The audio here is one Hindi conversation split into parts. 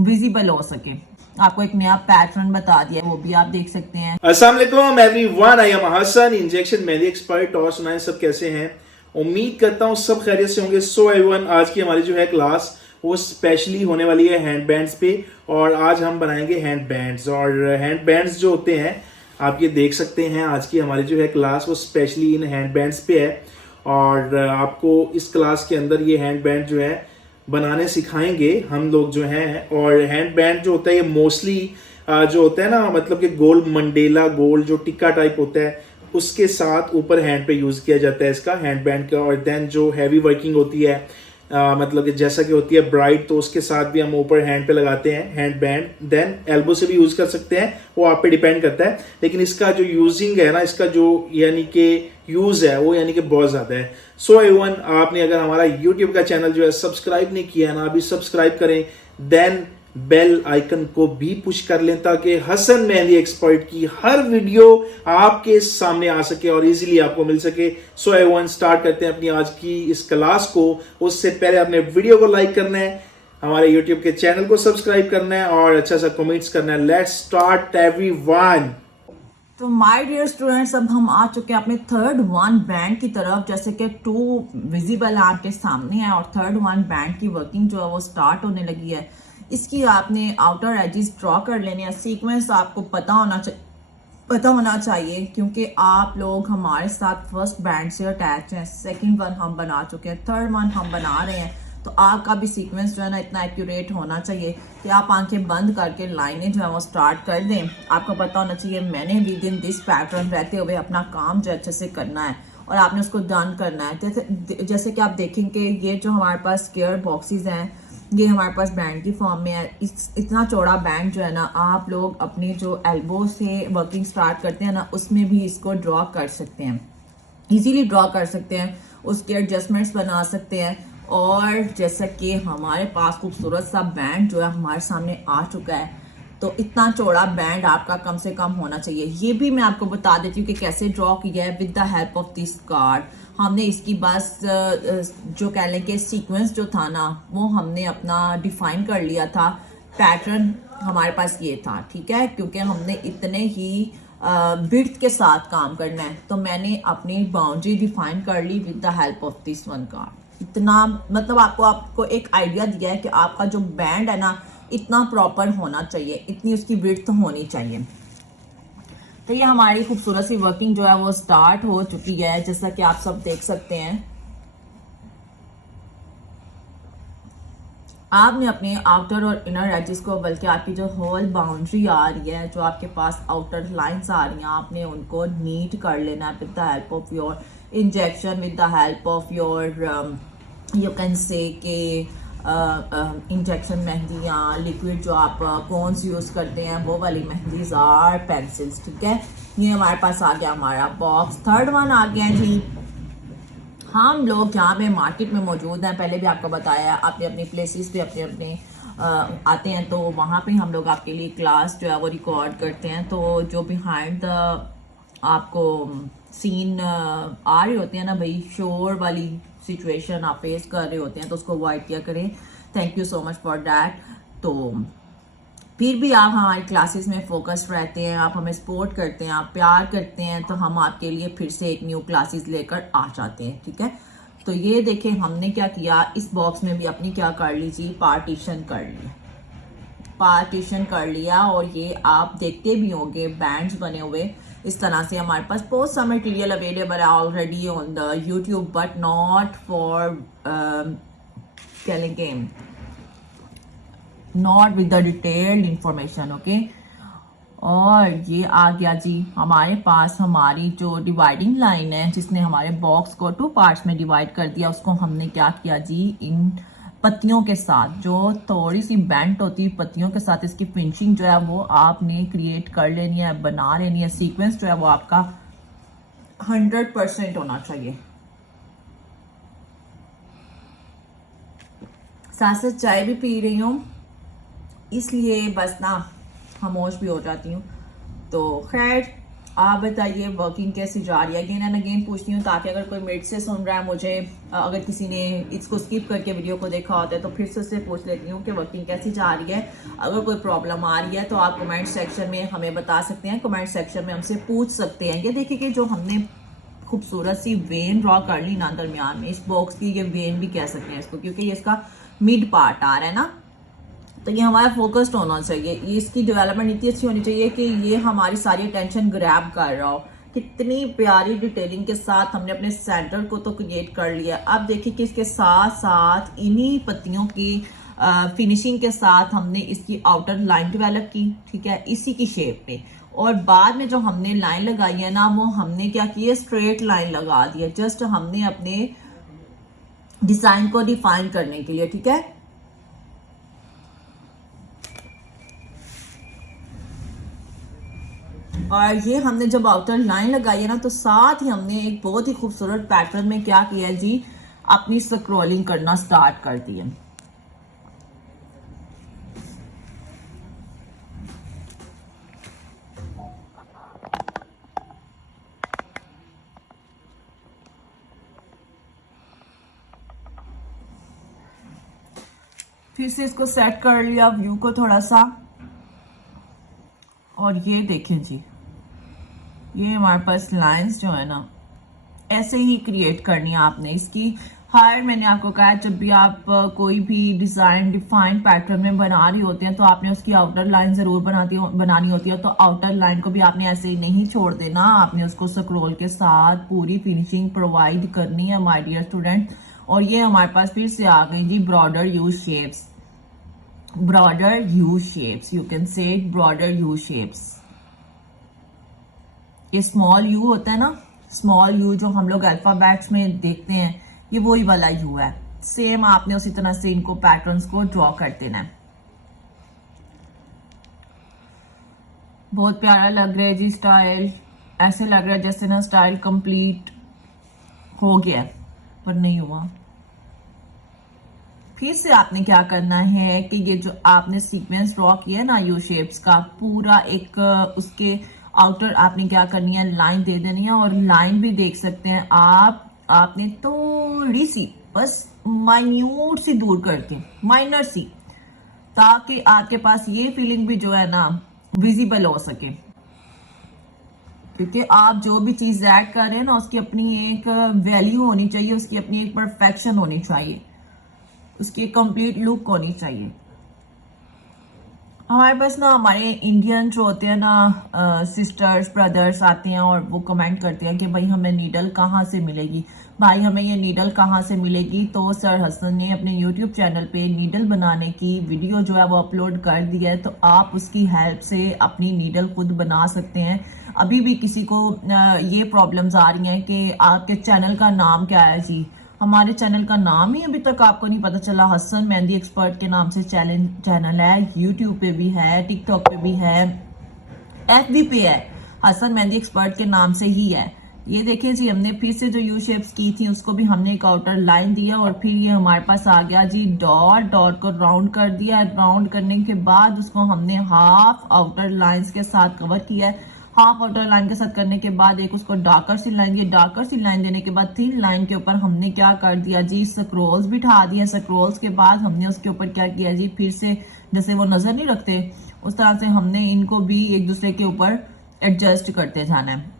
विजिबल हो सके। आपको एक नया पैटर्न बता दिया, वो भी आप देख सकते हैं। अस्सलाम वालेकुम everyone, I am Hasan, injection mehndi expert. और सुनाएं सब कैसे हैं? उम्मीद करता हूँ सब खैरियत से होंगे। सो एवरीवन, आज की हमारी जो है क्लास वो स्पेशली होने वाली है हैंड बैंड्स पे। और आज हम बनाएंगे हैंड बैंड्स। और हैंड बैंड्स जो होते हैं आप ये देख सकते हैं, आज की हमारी जो है क्लास वो स्पेशली इन हैंड बैंड्स पे है। और आपको इस क्लास के अंदर ये हैंड बैंड जो है बनाने सिखाएंगे हम लोग जो हैं। और हैंड बैंड जो होता है ये मोस्टली जो होता है ना, मतलब कि गोल मंडेला गोल जो टिक्का टाइप होता है उसके साथ ऊपर हैंड पे यूज किया जाता है इसका हैंड बैंड का। और देन जो हैवी वर्किंग होती है मतलब कि जैसा कि होती है ब्राइट, तो उसके साथ भी हम ऊपर हैंड पे लगाते हैं हैंड बैंड। देन एल्बो से भी यूज कर सकते हैं, वो आप पे डिपेंड करता है। लेकिन इसका जो यूजिंग है ना, इसका जो यानी कि यूज है वो यानी कि बहुत ज्यादा है। सो एवरीवन, आपने अगर हमारा यूट्यूब का चैनल जो है सब्सक्राइब नहीं किया ना, अभी सब्सक्राइब करें। देन बेल आइकन को भी पुश कर लें ताकि हसन मेहंदी एक्सपर्ट की हर वीडियो आपके सामने आ सके और इजीली आपको मिल सके। सो एवरीवन, स्टार्ट करते हैं अपनी आज की इस क्लास को। उससे पहले आपने वीडियो को लाइक करना है, हमारे यूट्यूब के चैनल को सब्सक्राइब करना है और अच्छा सा कमेंट्स करना है। Let's start everyone. तो माय डियर स्टूडेंट्स, अब हम आ चुके हैं अपने थर्ड वन बैंड की तरफ। जैसे कि 2 विजिबल आपके सामने है और थर्ड वन बैंड की वर्किंग जो है वो स्टार्ट होने लगी है। इसकी आपने आउटर एजेस ड्रॉ कर लेने हैं। सीक्वेंस आपको पता होना चाहिए क्योंकि आप लोग हमारे साथ फर्स्ट बैंड से अटैच हैं। सेकंड वन हम बना चुके हैं, थर्ड वन हम बना रहे हैं। तो आपका भी सीक्वेंस जो है ना इतना एक्यूरेट होना चाहिए कि आप आंखें बंद करके लाइनें जो है वो स्टार्ट कर दें। आपको पता होना चाहिए मैंने विद इन दिस पैटर्न रहते हुए अपना काम जो अच्छे से करना है और आपने उसको डन करना है। जैसे कि आप देखेंगे ये जो हमारे पास स्क्वायर बॉक्सेस हैं ये हमारे पास बैंड की फॉर्म में है। इतना चौड़ा बैंड जो है ना, आप लोग अपनी जो एल्बो से वर्किंग स्टार्ट करते हैं ना उसमें भी इसको ड्रॉ कर सकते हैं, इजीली ड्रॉ कर सकते हैं, उसके एडजस्टमेंट्स बना सकते हैं। और जैसा कि हमारे पास खूबसूरत सा बैंड जो है हमारे सामने आ चुका है, तो इतना चौड़ा बैंड आपका कम से कम होना चाहिए। ये भी मैं आपको बता देती हूँ कि कैसे ड्रॉ किया है with the help of this card. हमने इसकी बस जो कह लें कि सीक्वेंस जो था ना वो हमने अपना डिफाइन कर लिया था। पैटर्न हमारे पास ये था, ठीक है, क्योंकि हमने इतने ही बिड्थ के साथ काम करना है। तो मैंने अपनी बाउंड्री डिफाइन कर ली with the help of this one card. इतना मतलब आपको एक आइडिया दिया है कि आपका जो बैंड है ना इतना प्रॉपर होना चाहिए, इतनी उसकी विड्थ होनी चाहिए। तो ये हमारी खूबसूरत सी वर्किंग जो है वो स्टार्ट हो चुकी है, जैसा कि आप सब देख सकते हैं। आपने अपने आउटर और इनर एजेस को, बल्कि आपकी जो होल बाउंड्री आ रही है, जो आपके पास आउटर लाइंस आ रही हैं, आपने उनको नीट कर लेना है with the help of your injection, with the help of your you can से के इंजेक्शन मेहंदी या लिक्विड जो आप कौन्स यूज़ करते हैं वो वाली मेहंदीज और पेंसिल्स, ठीक है। ये हमारे पास आ गया हमारा बॉक्स। थर्ड वन आ गया जी। हम लोग जहाँ पे मार्केट में मौजूद हैं, पहले भी आपको बताया, अपने अपने प्लेसेस पे अपने अपने आते हैं, तो वहाँ पे हम लोग आपके लिए क्लास जो है वो रिकॉर्ड करते हैं। तो जो बिहाइंड द आपको सीन आ रही होती है ना भाई, शोर वाली सिचुएशन आप फेस कर रहे होते हैं, तो उसको अवॉइड किया करें। Thank you so much for that. तो फिर भी आप हमारी क्लासेस में फोकस्ड रहते हैं, आप हमें सपोर्ट करते हैं, आप प्यार करते हैं, तो हम आपके लिए फिर से एक न्यू क्लासेस लेकर आ जाते हैं, ठीक है। तो ये देखें हमने क्या किया, इस बॉक्स में भी अपनी क्या कर लीजिए, पार्टीशन कर लिया। और ये आप देखते भी होंगे बैंड्स बने हुए इस तरह से। हमारे पास बहुत सा मटेरियल अवेलेबल है already on the YouTube, but not for क्या लेंगे, not with the detailed information, okay. और ये आ गया जी हमारे पास हमारी जो डिवाइडिंग लाइन है, जिसने हमारे बॉक्स को 2 पार्ट्स में डिवाइड कर दिया। उसको हमने क्या किया जी, इन पत्तियों के साथ, जो थोड़ी सी बेंट होती है पत्तियों के साथ, इसकी फिनिशिंग जो है वो आपने क्रिएट कर लेनी है, बना लेनी है। सीक्वेंस जो है वो आपका 100% होना चाहिए। साथ साथ चाय भी पी रही हूँ, इसलिए बस ना खामोश भी हो जाती हूँ। तो खैर आप बताइए वर्किंग कैसी जा रही है। अगेन एंड अगेन पूछती हूँ ताकि अगर कोई मिड से सुन रहा है मुझे, अगर किसी ने इसको स्किप करके वीडियो को देखा होता है तो फिर से उससे पूछ लेती हूँ कि वर्किंग कैसी जा रही है। अगर कोई प्रॉब्लम आ रही है तो आप कमेंट सेक्शन में हमें बता सकते हैं, कमेंट सेक्शन में हमसे पूछ सकते हैं। ये देखिए कि जो हमने खूबसूरत सी वेन ड्रॉ कर ली ना दरमियान में, इस बॉक्स की ये वेन भी कह सकते हैं इसको, क्योंकि ये इसका मिड पार्ट आ रहा है ना, तो ये हमारा फोकस्ड होना चाहिए। ये इसकी डेवलपमेंट इतनी अच्छी होनी चाहिए कि ये हमारी सारी अटेंशन ग्रैब कर रहा हो। कितनी प्यारी डिटेलिंग के साथ हमने अपने सेंटर को तो क्रिएट कर लिया। अब देखिए कि इसके साथ साथ इन्हीं पत्तियों की फिनिशिंग के साथ हमने इसकी आउटर लाइन डेवलप की, ठीक है, इसी की शेप में। और बाद में जो हमने लाइन लगाई है ना, वो हमने क्या किया, स्ट्रेट लाइन लगा दी है, जस्ट हमने अपने डिजाइन को डिफाइन करने के लिए, ठीक है। और ये हमने जब आउटर लाइन लगाई है ना, तो साथ ही हमने एक बहुत ही खूबसूरत पैटर्न में क्या किया है जी, अपनी स्क्रॉलिंग करना स्टार्ट कर दी है। फिर से इसको सेट कर लिया व्यू को थोड़ा सा, और ये देखें जी, ये हमारे पास लाइंस जो है ना ऐसे ही क्रिएट करनी है आपने इसकी। हर मैंने आपको कहा जब भी आप कोई भी डिजाइन डिफाइंड पैटर्न में बना रही होते हैं तो आपने उसकी आउटर लाइन जरूर बनानी होती है। तो आउटर लाइन को भी आपने ऐसे ही नहीं छोड़ देना, आपने उसको स्क्रॉल के साथ पूरी फिनिशिंग प्रोवाइड करनी है माय डियर स्टूडेंट। और ये हमारे पास फिर से आ गई जी broader U shapes, broader U shapes, you can say broader U shapes. ये स्मॉल यू होता है ना, स्मॉल यू जो हम लोग अल्फाबेट्स में देखते हैं, ये वही वाला यू है। सेम आपने उसी तरह से इनको पैटर्न्स को ड्रॉ कर देना है। बहुत प्यारा लग रहा है जी स्टाइल, ऐसे लग रहा है जैसे ना स्टाइल कंप्लीट हो गया, पर नहीं हुआ। फिर से आपने क्या करना है कि ये जो आपने सीक्वेंस ड्रॉ किया ना यू शेप्स का, पूरा एक उसके आउटर आपने क्या करनी है, लाइन दे देनी है। और लाइन भी देख सकते हैं आप, आपने थोड़ी सी बस माइन्यूट सी दूर करके, माइनर सी, ताकि आपके पास ये फीलिंग भी जो है ना विजिबल हो सके। क्योंकि आप जो भी चीज ऐड कर रहे हैं ना, उसकी अपनी एक वैल्यू होनी चाहिए, उसकी अपनी एक परफेक्शन होनी चाहिए, उसकी एक कंप्लीट लुक होनी चाहिए। हमारे पास ना हमारे इंडियन जो होते हैं ना सिस्टर्स ब्रदर्स आते हैं और वो कमेंट करते हैं कि भाई हमें नीडल कहाँ से मिलेगी, भाई हमें ये नीडल कहाँ से मिलेगी। तो सर हसन ने अपने यूट्यूब चैनल पे नीडल बनाने की वीडियो जो है वो अपलोड कर दी है, तो आप उसकी हेल्प से अपनी नीडल खुद बना सकते हैं। अभी भी किसी को ये प्रॉब्लम्स आ रही हैं कि आपके चैनल का नाम क्या है जी, हमारे चैनल का नाम ही अभी तक आपको नहीं पता चला। हसन मेहंदी एक्सपर्ट के नाम से चैनल है, यूट्यूब पे भी है, टिकटॉक पे भी है, FB पे है, हसन मेहंदी एक्सपर्ट के नाम से ही है। ये देखिए जी, हमने फिर से जो यू शेप्स की थी उसको भी हमने एक आउटर लाइन दिया और फिर ये हमारे पास आ गया जी डॉट, डॉट को राउंड कर दिया। राउंड करने के बाद उसको हमने हाफ आउटर लाइंस के साथ कवर किया है। हाफ आउटर लाइन के साथ करने के बाद एक उसको डार्कर सी लाइन दी, डार्कर सी लाइन देने के बाद थिन लाइन के ऊपर हमने क्या कर दिया जी, स्क्रॉल्स बिठा दिया। स्क्रॉल्स के बाद हमने उसके ऊपर क्या किया जी, फिर से जैसे वो नजर नहीं रखते उस तरह से हमने इनको भी एक दूसरे के ऊपर एडजस्ट करते जाना है।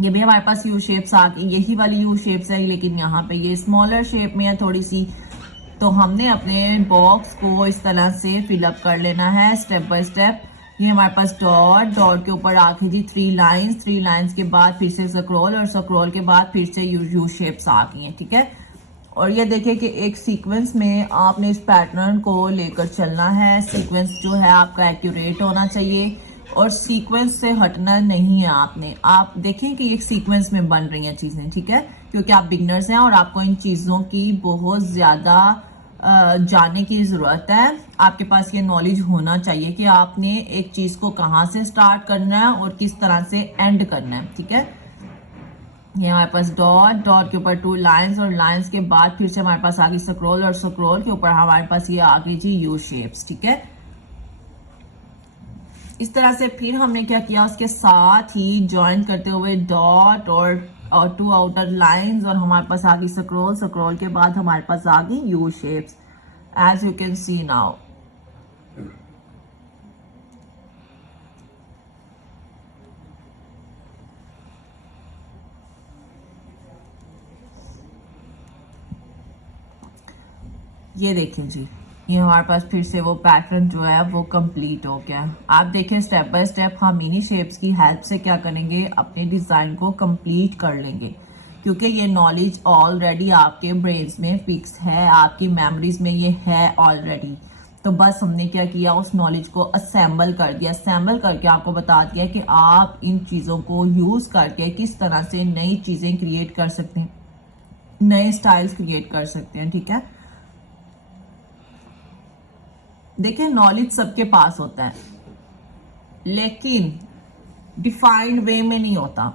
ये भी हमारे पास यू शेप्स आ गई, यही वाली यू शेप्स है, लेकिन यहाँ पे ये स्मॉलर शेप में है थोड़ी सी। तो हमने अपने बॉक्स को इस तरह से फिलअप कर लेना है स्टेप बाय स्टेप। ये हमारे पास डॉट, डॉट के ऊपर आके जी थ्री लाइंस के बाद फिर से स्क्रॉल, और स्क्रॉल के बाद फिर से यू शेप्स आ गई हैं, ठीक है। और ये देखिए कि एक सीक्वेंस में आपने इस पैटर्न को लेकर चलना है। सीक्वेंस जो है आपका एक्यूरेट होना चाहिए और सीक्वेंस से हटना नहीं है आपने। आप देखें कि एक सीक्वेंस में बन रही हैं चीजें, ठीक है, क्योंकि आप बिगनर्स हैं और आपको इन चीजों की बहुत ज्यादा जानने की जरूरत है। आपके पास ये नॉलेज होना चाहिए कि आपने एक चीज को कहाँ से स्टार्ट करना है और किस तरह से एंड करना है, ठीक है। ये हमारे पास डॉट, डॉट के ऊपर टू लाइंस और लाइंस के बाद फिर से हमारे पास आ गई स्क्रॉल, और स्क्रॉल के ऊपर हमारे पास ये आ गई जी यू शेप्स, ठीक है। इस तरह से फिर हमने क्या किया, उसके साथ ही ज्वाइन करते हुए डॉट और टू आउटर लाइंस, और हमारे पास आ गई स्क्रॉल। स्क्रॉल के बाद हमारे पास आ गई you shapes, as you can see now. ये देखें जी, ये हमारे पास फिर से वो पैटर्न जो है वो कंप्लीट हो गया। आप देखें स्टेप बाय स्टेप हम मिनी शेप्स की हेल्प से क्या करेंगे, अपने डिज़ाइन को कंप्लीट कर लेंगे, क्योंकि ये नॉलेज ऑलरेडी आपके ब्रेन्स में फिक्स है, आपकी मेमोरीज में ये है ऑलरेडी। तो बस हमने क्या किया, उस नॉलेज को असेंबल कर दिया, असेंबल करके आपको बता दिया कि आप इन चीज़ों को यूज़ करके किस तरह से नई चीज़ें क्रिएट कर सकते हैं, नए स्टाइल्स क्रिएट कर सकते हैं। ठीक है, देखिए नॉलेज सबके पास होता है, लेकिन डिफाइंड वे में नहीं होता।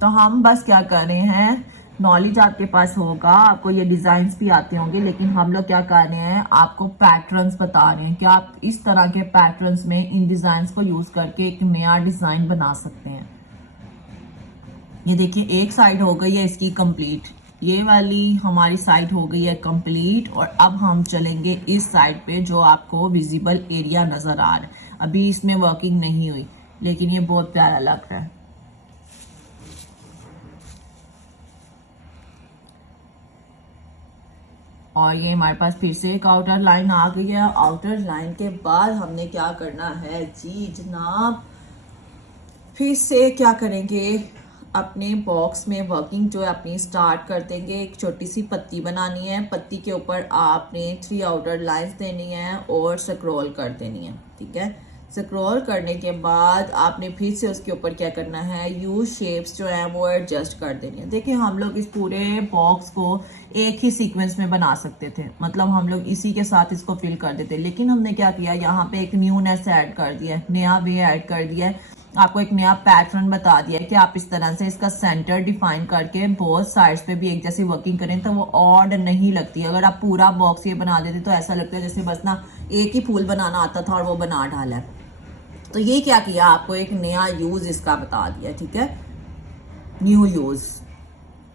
तो हम बस क्या कर रहे हैं, नॉलेज आपके पास होगा, आपको ये डिजाइन्स भी आते होंगे, लेकिन हम लोग क्या कर रहे हैं, आपको पैटर्न्स बता रहे हैं कि आप इस तरह के पैटर्न्स में इन डिजाइन्स को यूज करके एक नया डिजाइन बना सकते हैं। ये देखिए एक साइड हो गई है इसकी कंप्लीट, ये वाली हमारी साइड हो गई है कंप्लीट, और अब हम चलेंगे इस साइड पे जो आपको विजिबल एरिया नजर आ रहा है। अभी इसमें वर्किंग नहीं हुई, लेकिन ये बहुत प्यारा लग रहा है। और ये हमारे पास फिर से एक आउटर लाइन आ गई है। आउटर लाइन के बाद हमने क्या करना है जी जनाब, फिर से क्या करेंगे, अपने बॉक्स में वर्किंग जो है अपनी स्टार्ट कर देंगे। एक छोटी सी पत्ती बनानी है, पत्ती के ऊपर आपने 3 आउटर लाइंस देनी है और स्क्रॉल कर देनी है। ठीक है, स्क्रॉल करने के बाद आपने फिर से उसके ऊपर क्या करना है, यू शेप्स जो है वो एडजस्ट कर देनी है। देखिए हम लोग इस पूरे बॉक्स को एक ही सीक्वेंस में बना सकते थे, मतलब हम लोग इसी के साथ इसको फिल कर देते, लेकिन हमने क्या किया, यहाँ पे एक न्यूनेस ऐड कर दिया है, नया वे ऐड कर दिया है, आपको एक नया पैटर्न बता दिया है कि आप इस तरह से इसका सेंटर डिफाइन करके बहुत साइड्स पे भी एक जैसी वर्किंग करें तो वो ऑड नहीं लगती। अगर आप पूरा बॉक्स ये बना देते तो ऐसा लगता है जैसे बस ना एक ही फूल बनाना आता था और वो बना डाला है। तो ये क्या किया, आपको एक नया यूज इसका बता दिया। ठीक है, new use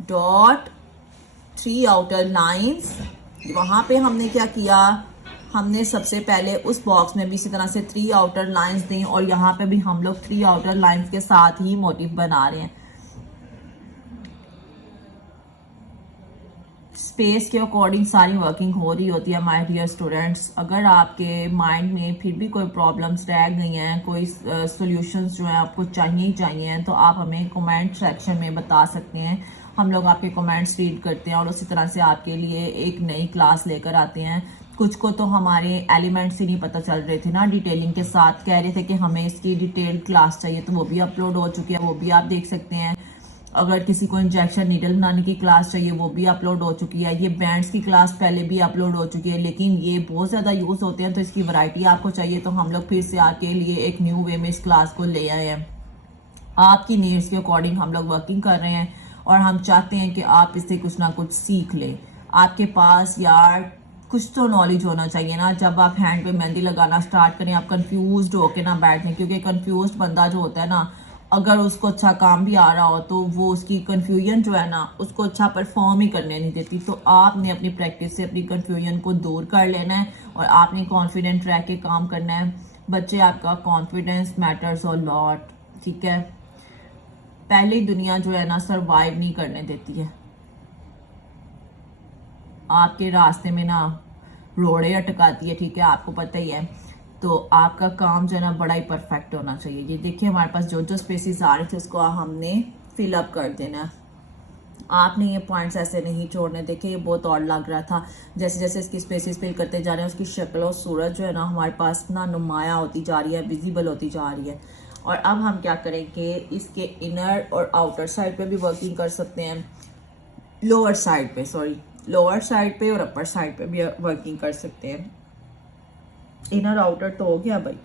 dot 3 outer lines. वहां पे हमने क्या किया, हमने सबसे पहले उस बॉक्स में भी इसी तरह से 3 आउटर लाइंस दी, और यहाँ पे भी हम लोग 3 आउटर लाइंस के साथ ही मोटिव बना रहे हैं। स्पेस के अकॉर्डिंग सारी वर्किंग हो रही होती है माय डियर स्टूडेंट्स। अगर आपके माइंड में फिर भी कोई प्रॉब्लम्स रह गई हैं, कोई सॉल्यूशंस जो है आपको चाहिए हैं, तो आप हमें कमेंट सेक्शन में बता सकते हैं। हम लोग आपके कमेंट्स रीड करते हैं और उसी तरह से आपके लिए एक नई क्लास लेकर आते हैं। कुछ को तो हमारे एलिमेंट्स ही नहीं पता चल रहे थे ना, डिटेलिंग के साथ कह रहे थे कि हमें इसकी डिटेल्ड क्लास चाहिए, तो वो भी अपलोड हो चुकी है, वो भी आप देख सकते हैं। अगर किसी को इंजेक्शन नीडल बनाने की क्लास चाहिए वो भी अपलोड हो चुकी है। ये बैंड्स की क्लास पहले भी अपलोड हो चुकी है, लेकिन ये बहुत ज़्यादा यूज़ होते हैं, तो इसकी वैरायटी आपको चाहिए, तो हम लोग फिर से आपके लिए एक न्यू वे में इस क्लास को ले आए हैं। आपकी नीड्स के अकॉर्डिंग हम लोग वर्किंग कर रहे हैं, और हम चाहते हैं कि आप इससे कुछ ना कुछ सीख लें। आपके पास यार कुछ तो नॉलेज होना चाहिए ना, जब आप हैंड पे मेहंदी लगाना स्टार्ट करें आप कंफ्यूज्ड होके ना बैठें, क्योंकि कंफ्यूज्ड बंदा जो होता है ना, अगर उसको अच्छा काम भी आ रहा हो तो वो उसकी कंफ्यूजन जो है ना उसको अच्छा परफॉर्म ही करने नहीं देती। तो आपने अपनी प्रैक्टिस से अपनी कंफ्यूजन को दूर कर लेना है और आपने कॉन्फिडेंट रह के काम करना है। बच्चे, आपका कॉन्फिडेंस मैटर्स अ लॉट। ठीक है, पहले दुनिया जो है ना सरवाइव नहीं करने देती है, आपके रास्ते में ना रोड़े अटकाती है। ठीक है, आपको पता ही है। तो आपका काम जो है ना बड़ा ही परफेक्ट होना चाहिए। ये देखिए हमारे पास जो जो स्पेसेस आ रहे थे उसको हमने फिल अप कर देना है। आपने ये पॉइंट्स ऐसे नहीं छोड़ने। देखिए ये बहुत और लग रहा था, जैसे जैसे इसकी स्पेसेस फिल करते जा रहे हैं उसकी शक्ल और सूरत जो है ना हमारे पास ना नुमाया होती जा रही है, विजिबल होती जा रही है। और अब हम क्या करेंगे, इसके इनर और आउटर साइड पे भी वर्किंग कर सकते हैं, लोअर साइड पे, सॉरी लोअर साइड पे और अपर साइड पे भी वर्किंग कर सकते हैं। इनर आउटर तो हो गया भाई,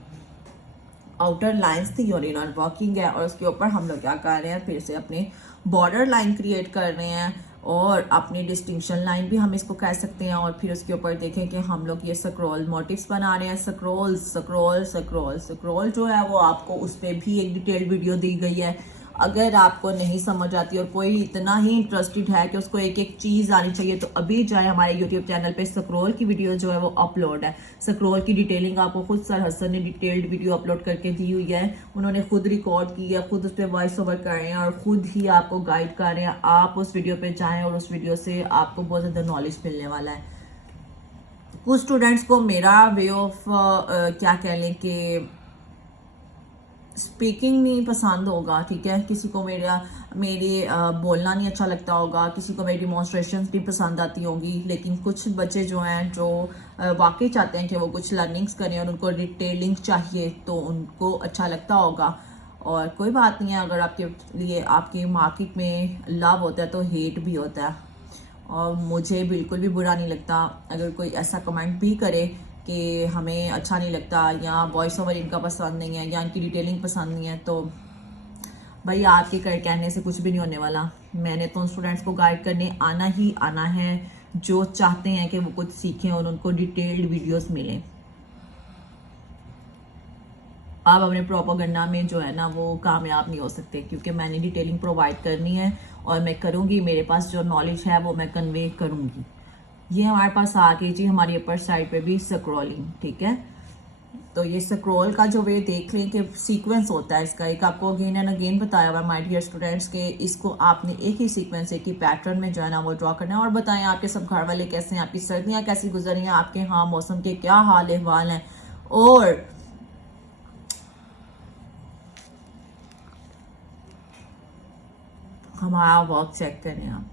आउटर लाइंस थी और इनर वर्किंग है, और उसके ऊपर हम लोग क्या कर रहे हैं, फिर से अपने बॉर्डर लाइन क्रिएट कर रहे हैं। और अपनी डिस्टिंक्शन लाइन भी हम इसको कह सकते हैं। और फिर उसके ऊपर देखें कि हम लोग ये स्क्रॉल मोटिव्स बना रहे हैं। स्क्रॉल स्क्रॉल स्क्रॉल स्क्रॉल जो है वो आपको उस पर भी एक डिटेल्ड वीडियो दी गई है। अगर आपको नहीं समझ आती और कोई इतना ही इंटरेस्टेड है कि उसको एक एक चीज़ आनी चाहिए तो अभी जाए हमारे यूट्यूब चैनल पे स्क्रॉल की वीडियो जो है वो अपलोड है। स्क्रॉल की डिटेलिंग आपको खुद सर हसन ने डिटेल्ड वीडियो अपलोड करके दी हुई है। उन्होंने खुद रिकॉर्ड की है, खुद उस पर वॉइस ओवर कर रहे हैं और खुद ही आपको गाइड कर रहे हैं। आप उस वीडियो पे जाएं और उस वीडियो से आपको बहुत ज़्यादा नॉलेज मिलने वाला है। कुछ स्टूडेंट्स को मेरा वे ऑफ क्या कह लें कि स्पीकिंग नहीं पसंद होगा, ठीक है। किसी को मेरी बोलना नहीं अच्छा लगता होगा, किसी को मेरी डिमॉन्स्ट्रेशंस नहीं पसंद आती होंगी। लेकिन कुछ बच्चे जो हैं जो वाकई चाहते हैं कि वो कुछ लर्निंग्स करें और उनको डिटेलिंग चाहिए तो उनको अच्छा लगता होगा। और कोई बात नहीं है, अगर आपके लिए आपके मार्केट में लव होता है तो हेट भी होता है। और मुझे बिल्कुल भी बुरा नहीं लगता अगर कोई ऐसा कमेंट भी करे कि हमें अच्छा नहीं लगता या वॉइस ओवर इनका पसंद नहीं है या इनकी डिटेलिंग पसंद नहीं है। तो भाई आपके कहने से कुछ भी नहीं होने वाला। मैंने तो उन स्टूडेंट्स को गाइड करने आना ही आना है जो चाहते हैं कि वो कुछ सीखें और उनको डिटेल्ड वीडियोस मिलें। आप अपने प्रोपेगेंडा में जो है ना वो कामयाब नहीं हो सकते, क्योंकि मैंने डिटेलिंग प्रोवाइड करनी है और मैं करूँगी। मेरे पास जो नॉलेज है वो मैं कन्वे करूँगी। ये हमारे पास आ गई जी हमारी अपर साइड पे भी स्क्रॉलिंग, ठीक है। तो ये स्क्रॉल का जो वे देख लें कि सीक्वेंस होता है इसका, एक आपको अगेन एंड अगेन बताया हुआ माय डियर स्टूडेंट्स के इसको आपने एक ही सीक्वेंस एक ही पैटर्न में जो है ना वो ड्रॉ करना है। और बताएं आपके सब घर वाले कैसे हैं, आपकी सर्दियाँ कैसी गुजर रही हैं, आपके यहाँ मौसम के क्या हाल अहवाल हैं। और हमारा वर्क चेक करें, आप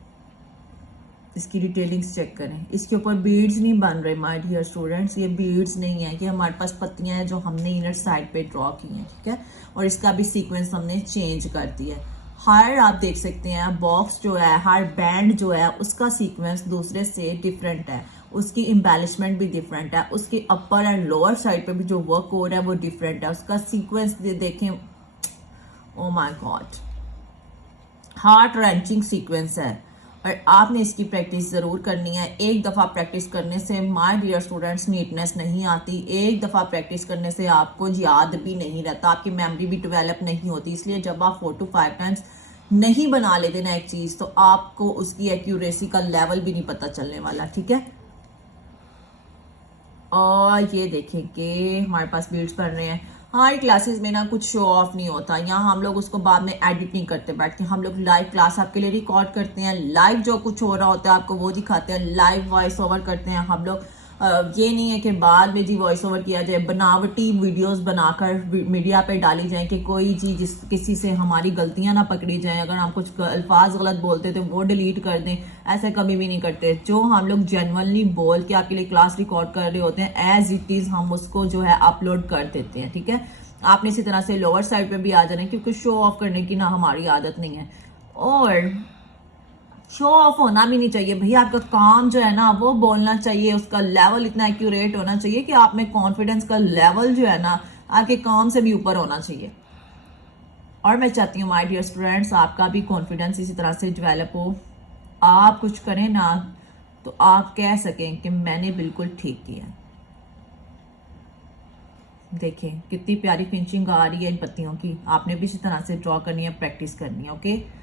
इसकी डिटेलिंग्स चेक करें। इसके ऊपर बीड्स नहीं बन रहे माय डियर स्टूडेंट्स, ये बीड्स नहीं है कि हमारे पास पत्तियां हैं जो हमने इनर साइड पे ड्रॉ की हैं, ठीक है। और इसका भी सीक्वेंस हमने चेंज कर दिया है। हर आप देख सकते हैं बॉक्स जो है, हर बैंड जो है उसका सीक्वेंस दूसरे से डिफरेंट है, उसकी एम्बेलिशमेंट भी डिफरेंट है, उसकी अपर एंड लोअर साइड पे भी जो वर्क हो रहा है वो डिफरेंट है। उसका सीक्वेंस देखें, oh my God, heart wrenching sequence है। और आपने इसकी प्रैक्टिस ज़रूर करनी है। एक दफ़ा प्रैक्टिस करने से माय डियर स्टूडेंट्स नीटनेस नहीं आती, एक दफ़ा प्रैक्टिस करने से आपको याद भी नहीं रहता, आपकी मेमोरी भी डेवलप नहीं होती। इसलिए जब आप 4 to 5 टाइम्स नहीं बना लेते ना एक चीज़ तो आपको उसकी एक्यूरेसी का लेवल भी नहीं पता चलने वाला, ठीक है। और ये देखें कि हमारे पास बीट्स बन रहे हैं। हमारी क्लासेस में ना कुछ शो ऑफ नहीं होता, यहाँ हम लोग उसको बाद में एडिट नहीं करते बैठ के, हम लोग लाइव क्लास आपके लिए रिकॉर्ड करते हैं, लाइव जो कुछ हो रहा होता है आपको वो दिखाते हैं, लाइव वॉइस ओवर करते हैं हम लोग। ये नहीं है कि बाद में जी वॉइस ओवर किया जाए, बनावटी वीडियोस बनाकर मीडिया पे डाली जाए कि कोई जी किसी से हमारी गलतियां ना पकड़ी जाएं, अगर हम कुछ अल्फाज गलत बोलते तो वो डिलीट कर दें, ऐसे कभी भी नहीं करते। जो हम लोग जेन्युइनली बोल के आपके लिए क्लास रिकॉर्ड कर रहे होते हैं एज इट इज़ हम उसको जो है अपलोड कर देते हैं, ठीक है। आपने इसी तरह से लोअर साइड पे भी आ जाना है, क्योंकि शो ऑफ करने की ना हमारी आदत नहीं है और शो ऑफ होना भी नहीं चाहिए। भैया आपका काम जो है ना वो बोलना चाहिए, उसका लेवल इतना एक्यूरेट होना चाहिए कि आप में कॉन्फिडेंस का लेवल जो है ना आपके काम से भी ऊपर होना चाहिए। और मैं चाहती हूँ माय डियर स्टूडेंट्स आपका भी कॉन्फिडेंस इसी तरह से डेवलप हो। आप कुछ करें ना तो आप कह सकें कि मैंने बिल्कुल ठीक किया। देखें कितनी प्यारी फिनिशिंग आ रही है इन पत्तियों की। आपने भी इसी तरह से ड्रॉ करनी है, प्रैक्टिस करनी है, ओके।